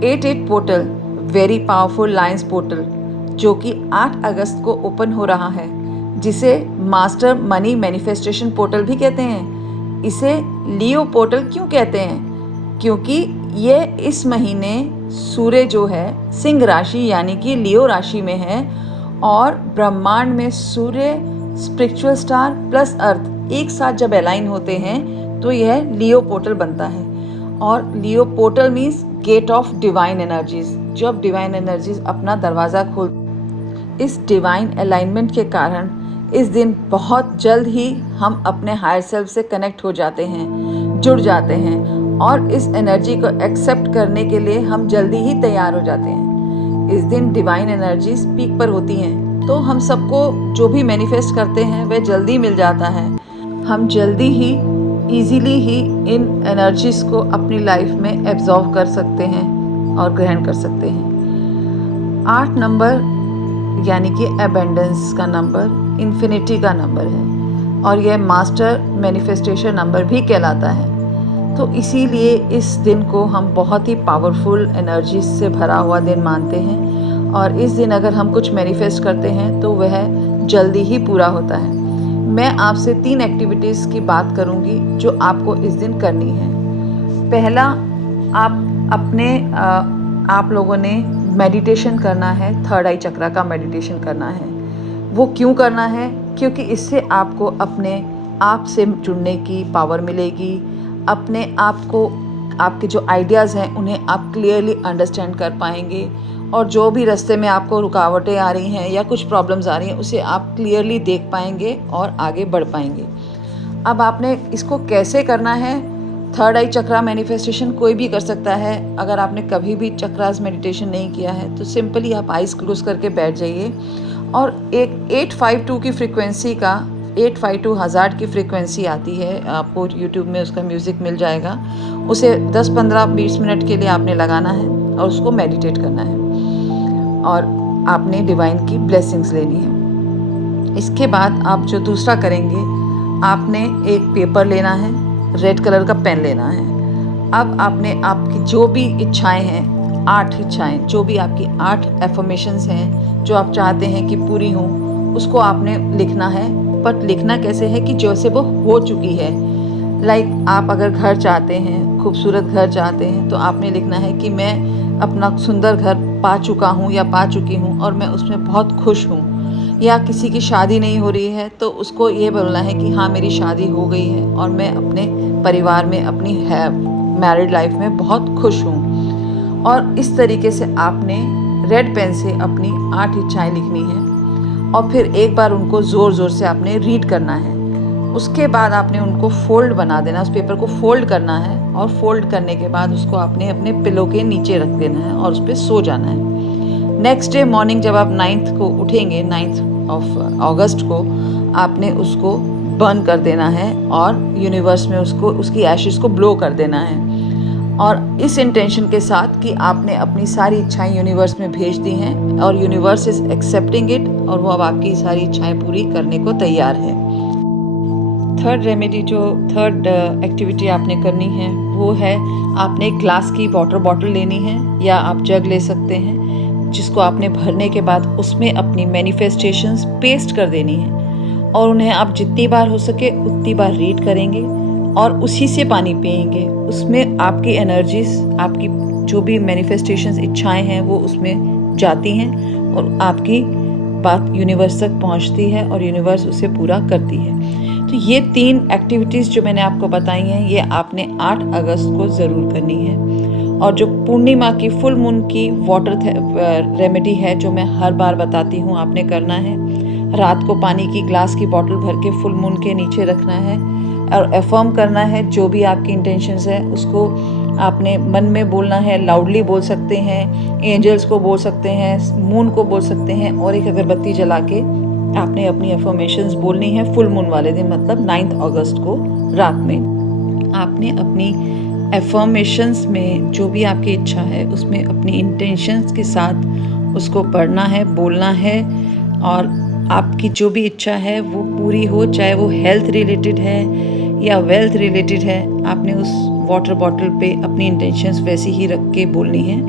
88 portal, very powerful Lions portal, जो कि 8 अगस्त को ओपन हो रहा है, जिसे मास्टर मनी मैनिफेस्टेशन पोर्टल भी कहते हैं। इसे लियो पोर्टल क्यों कहते हैं? क्योंकि ये इस महीने सूर्य जो है सिंह राशि यानी कि लियो राशि में है, और ब्रह्मांड में सूर्य, स्पिरिचुअल स्टार प्लस अर्थ एक साथ जब अलाइन होते हैं तो यह लियो पोर्टल बनता है। और Leo portal means gate of divine energies, जब डिवाइन एनर्जीज अपना दरवाज़ा खोल। इस डिवाइन अलाइनमेंट के कारण इस दिन बहुत जल्द ही हम अपने हायर सेल्फ से कनेक्ट हो जाते हैं, जुड़ जाते हैं, और इस एनर्जी को एक्सेप्ट करने के लिए हम जल्दी ही तैयार हो जाते हैं। इस दिन डिवाइन एनर्जीज पीक पर होती हैं, तो हम सबको जो भी मैनिफेस्ट करते हैं वह जल्दी मिल जाता है। हम जल्दी ही ईजीली ही इन एनर्जीज को अपनी लाइफ में एब्जॉर्व कर सकते हैं और ग्रहण कर सकते हैं। 8 नंबर यानी कि एबेंडेंस का नंबर, इन्फिनिटी का नंबर है, और यह मास्टर मैनिफेस्टेशन नंबर भी कहलाता है। तो इसीलिए इस दिन को हम बहुत ही पावरफुल एनर्जी से भरा हुआ दिन मानते हैं, और इस दिन अगर हम कुछ मैनिफेस्ट करते हैं तो वह जल्दी ही पूरा होता है। मैं आपसे 3 एक्टिविटीज़ की बात करूंगी जो आपको इस दिन करनी है। पहला, आप लोगों ने मेडिटेशन करना है, थर्ड आई चक्रा का मेडिटेशन करना है। वो क्यों करना है? क्योंकि इससे आपको अपने आप से जुड़ने की पावर मिलेगी। अपने आप को, आपके जो आइडियाज़ हैं उन्हें आप क्लियरली अंडरस्टैंड कर पाएंगे, और जो भी रास्ते में आपको रुकावटें आ रही हैं या कुछ प्रॉब्लम्स आ रही हैं उसे आप क्लियरली देख पाएंगे और आगे बढ़ पाएंगे। अब आपने इसको कैसे करना है? थर्ड आई चक्रा मैनिफेस्टेशन कोई भी कर सकता है। अगर आपने कभी भी चक्रास मेडिटेशन नहीं किया है तो सिंपली आप आइज़ क्लोज करके बैठ जाइए, और एक 852 की फ्रीक्वेंसी का, 852 हज़ार की फ्रीक्वेंसी आती है, आपको यूट्यूब में उसका म्यूज़िक मिल जाएगा। उसे 10, 15, 20 मिनट के लिए आपने लगाना है और उसको मेडिटेट करना है, और आपने डिवाइन की ब्लेसिंग्स लेनी है। इसके बाद आप जो दूसरा करेंगे, आपने एक पेपर लेना है, रेड कलर का पेन लेना है। अब आपने आपकी जो भी इच्छाएं हैं, 8 इच्छाएं, जो भी आपकी 8 एफर्मेशंस हैं जो आप चाहते हैं कि पूरी हों, उसको आपने लिखना है। बट लिखना कैसे है कि जैसे वो हो चुकी है। लाइक आप अगर घर चाहते हैं, खूबसूरत घर चाहते हैं, तो आपने लिखना है कि मैं अपना सुंदर घर पा चुका हूँ या पा चुकी हूँ और मैं उसमें बहुत खुश हूँ। या किसी की शादी नहीं हो रही है तो उसको ये बोलना है कि हाँ मेरी शादी हो गई है और मैं अपने परिवार में, अपनी मैरिड लाइफ में बहुत खुश हूँ। और इस तरीके से आपने रेड पेन से अपनी 8 इच्छाएं लिखनी है, और फिर एक बार उनको ज़ोर ज़ोर से आपने रीड करना है। उसके बाद आपने उनको फोल्ड बना देना, उस पेपर को फोल्ड करना है, और फोल्ड करने के बाद उसको आपने अपने पिलो के नीचे रख देना है और उस पर सो जाना है। नेक्स्ट डे मॉर्निंग जब आप 9th को उठेंगे, 9th ऑफ अगस्त को, आपने उसको बर्न कर देना है और यूनिवर्स में उसको, उसकी एशेस को ब्लो कर देना है, और इस इंटेंशन के साथ कि आपने अपनी सारी इच्छाएं यूनिवर्स में भेज दी हैं और यूनिवर्स इज़ एक्सेप्टिंग इट, और वो अब आपकी सारी इच्छाएं पूरी करने को तैयार है। थर्ड रेमेडी, जो थर्ड एक्टिविटी आपने करनी है वो है, आपने एक ग्लास की वाटर बॉटल लेनी है, या आप जग ले सकते हैं, जिसको आपने भरने के बाद उसमें अपनी मैनिफेस्टेशंस पेस्ट कर देनी है, और उन्हें आप जितनी बार हो सके उतनी बार रीड करेंगे और उसी से पानी पिएंगे। उसमें आपकी एनर्जीज, आपकी जो भी मैनिफेस्टेशंस, इच्छाएं हैं, वो उसमें जाती हैं और आपकी बात यूनिवर्स तक पहुंचती है और यूनिवर्स उसे पूरा करती है। तो ये 3 एक्टिविटीज़ जो मैंने आपको बताई हैं, ये आपने 8 अगस्त को ज़रूर करनी है। और जो पूर्णिमा की, फुल मून की वाटर रेमेडी है, जो मैं हर बार बताती हूँ, आपने करना है, रात को पानी की ग्लास की बॉटल भर के फुल मून के नीचे रखना है और अफर्म करना है। जो भी आपकी इंटेंशंस है उसको आपने मन में बोलना है, लाउडली बोल सकते हैं, एंजल्स को बोल सकते हैं, मून को बोल सकते हैं, और एक अगरबत्ती जला के आपने अपनी अफर्मेशंस बोलनी है फुल मून वाले दिन, मतलब 9 अगस्त को रात में। आपने अपनी एफर्मेशंस में जो भी आपकी इच्छा है उसमें अपनी इंटेंशंस के साथ उसको पढ़ना है, बोलना है, और आपकी जो भी इच्छा है वो पूरी हो, चाहे वो हेल्थ रिलेटेड है या वेल्थ रिलेटेड है। आपने उस वाटर बॉटल पे अपनी इंटेंशंस वैसी ही रख के बोलनी है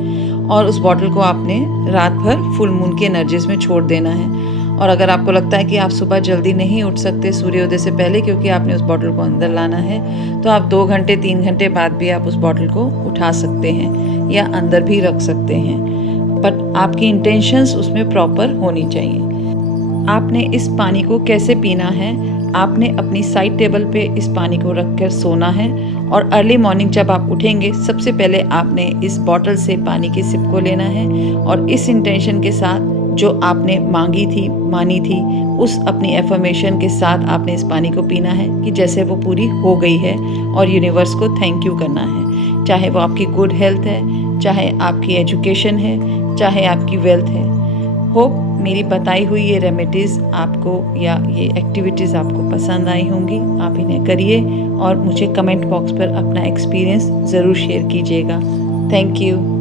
और उस बॉटल को आपने रात भर फुल मून की एनर्जीज में छोड़ देना है। और अगर आपको लगता है कि आप सुबह जल्दी नहीं उठ सकते सूर्योदय से पहले क्योंकि आपने उस बॉटल को अंदर लाना है, तो आप 2 घंटे 3 घंटे बाद भी आप उस बॉटल को उठा सकते हैं या अंदर भी रख सकते हैं, बट आपकी इंटेंशंस उसमें प्रॉपर होनी चाहिए। आपने इस पानी को कैसे पीना है, आपने अपनी साइड टेबल पे इस पानी को रख कर सोना है और अर्ली मॉर्निंग जब आप उठेंगे सबसे पहले आपने इस बॉटल से पानी की सिप को लेना है और इस इंटेंशन के साथ जो आपने मानी थी उस अपनी एफर्मेशन के साथ आपने इस पानी को पीना है कि जैसे वो पूरी हो गई है और यूनिवर्स को थैंक यू करना है। चाहे वो आपकी गुड हेल्थ है, चाहे आपकी एजुकेशन है, चाहे आपकी वेल्थ है। होप मेरी बताई हुई ये रेमेडीज़ आपको या ये एक्टिविटीज़ आपको पसंद आई होंगी। आप इन्हें करिए और मुझे कमेंट बॉक्स पर अपना एक्सपीरियंस ज़रूर शेयर कीजिएगा। Thank you.